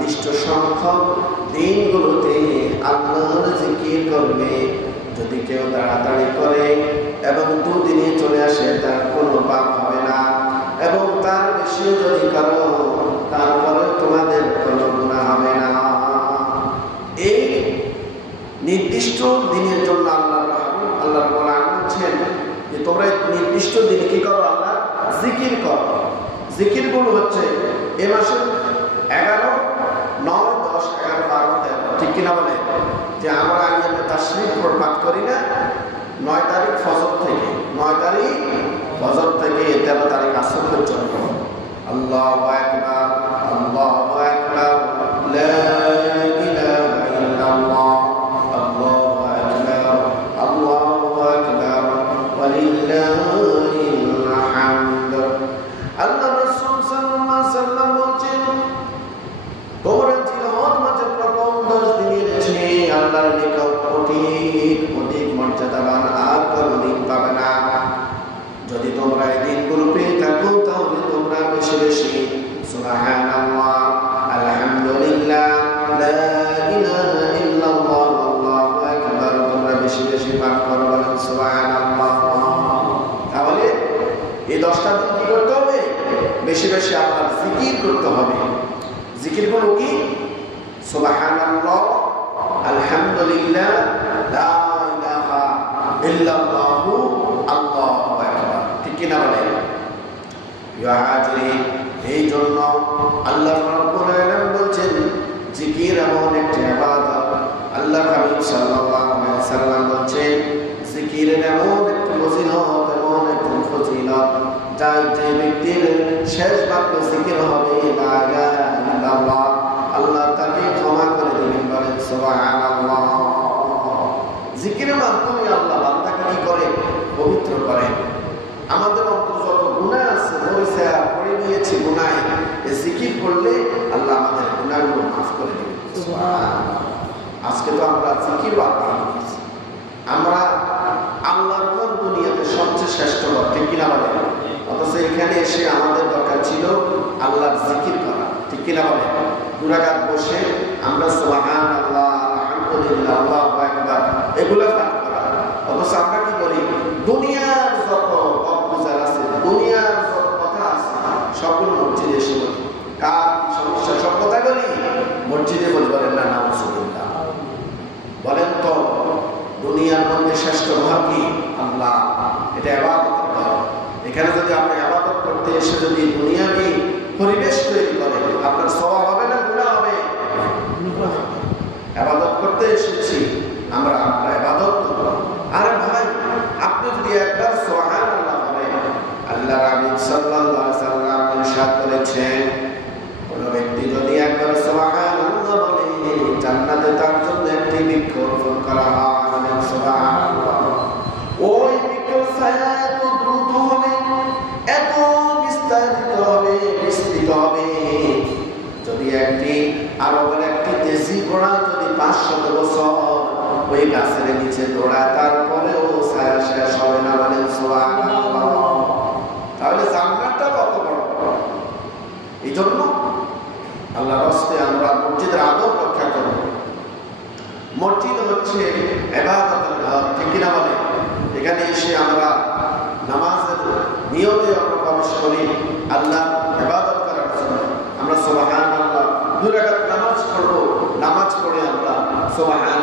নির্দিষ্ট সংখ্যক দিনগুলোতে আল্লাহর জিকির করবে। যদি কেউ তাড়াতাড়ি করে এবং দুদিনে চলে আসে, তার কোনো পাপ হবে না। এবং তার বেশি যদি করো তারপরে তোমাদের কোনো গুণা হবে না। এই নির্দিষ্ট দিনের জন্য আল্লাহ আল্লাহ কোরআন বলছেন যে তোমরা নির্দিষ্ট দিনে কি করো আল্লাহ? জিকির করো। জিকিরগুলো হচ্ছে, এ মাসে এগারো নয় দশ এগারো বারো কিনা বলে যে আমরা আইয়ামে তাশরিফ পাঠ করি না, নয় তারিখ ফজর থেকে, নয় তারিখ ফজর থেকে তেরো তারিখ আসর পর্যন্ত। আল্লাহ একবার মর্যাদাবান আর কোনো দিন পাবে না। যদি তোমরা এই দিনগুলো পেয়ে থাকো, তাহলে তোমরা বেশি বেশি। আলহামদুলিল্লাহ দশটা কি করতে হবে? বেশি বেশি আপনার জিকির হবে। জিকির কি? লা ইল্লাল্লাহ আল্লাহু এমন একটি ইবাদত। আল্লাহ হাবিব সাল্লাম বলছেন, জিকিরের এমন একটি ফজিলত, এমন একটি ফজিলত যা যে ব্যক্তির শেষ বাক্য জিকির হবে, লা করেন আমাদের অন্তর যত গুণা আছে, মরিচা পড়ে নিয়েছি গুণায় জিকির করলে আল্লাহ আমাদের গুণাগুলো মাফ করে দেবেন। আজকে তো আমরা জিকির বাদ আমরা আল্লাহর কোন দুনিয়াতে সবচেয়ে শ্রেষ্ঠ লোক, ঠিক কিনা বলে? অথচ এখানে এসে আমাদের দরকার ছিল আল্লাহর জিকির করা, ঠিক কিনা বলে? দুরাকাত বসে আমরা সুবহান আল্লাহ আলহামদুলিল্লাহ, আল্লাহু আকবার, এগুলো পাঠ করা অথচ আমরা কি করি দুনিয়ার যত অপচার আছে দুনিয়ার যত কথা আছে সবগুলো মসজিদে এসে বলি কার সমস্যা সব কথা বলি মসজিদে বলি বলেন না নাউজুবিল্লাহ বলেন তো দুনিয়ার মধ্যে শ্রেষ্ঠ ঘর কি আল্লাহ এটা আবাদতের ঘর এখানে যদি আপনি আবাদত করতে এসে যদি দুনিয়াবি পরিবেশ তৈরি করে আপনার স্বভাব হবে না গুণা হবে? আবাদত করতে এসেছি, আমরা আমরা আবাদত করব। আরে ভাই, আপনি যদি একবার সোহান আল্লাহ বলেন আল্লাহ সাল্লাল্লাহু আলাইহি সাল্লাম ইরশাদ করেছেন, কোন ব্যক্তি যদি একবার সোহান আল্লাহ বলে, জান্নাতে তার জন্য একটি বৃক্ষ রোপণ করা একটি, আর ওখানে একটি দেশি ঘোড়া যদি পাঁচ শত বছর ওই গাছের নিচে দৌড়ায়, তারপরেও সায়া শেষ হবে না মানে তাহলে জান্নাতটা কত বড়? এই জন্য আল্লাহ রস্তে আমরা মসজিদের আদব রক্ষা করব। মসজিদ হচ্ছে এবাদতের ঘর, ঠিক কিনা বলে? এখানে এসে আমরা নামাজের নিয়মে আমরা করি আল্লাহ এবাদত করার জন্য। আমরা সবাই subhanahu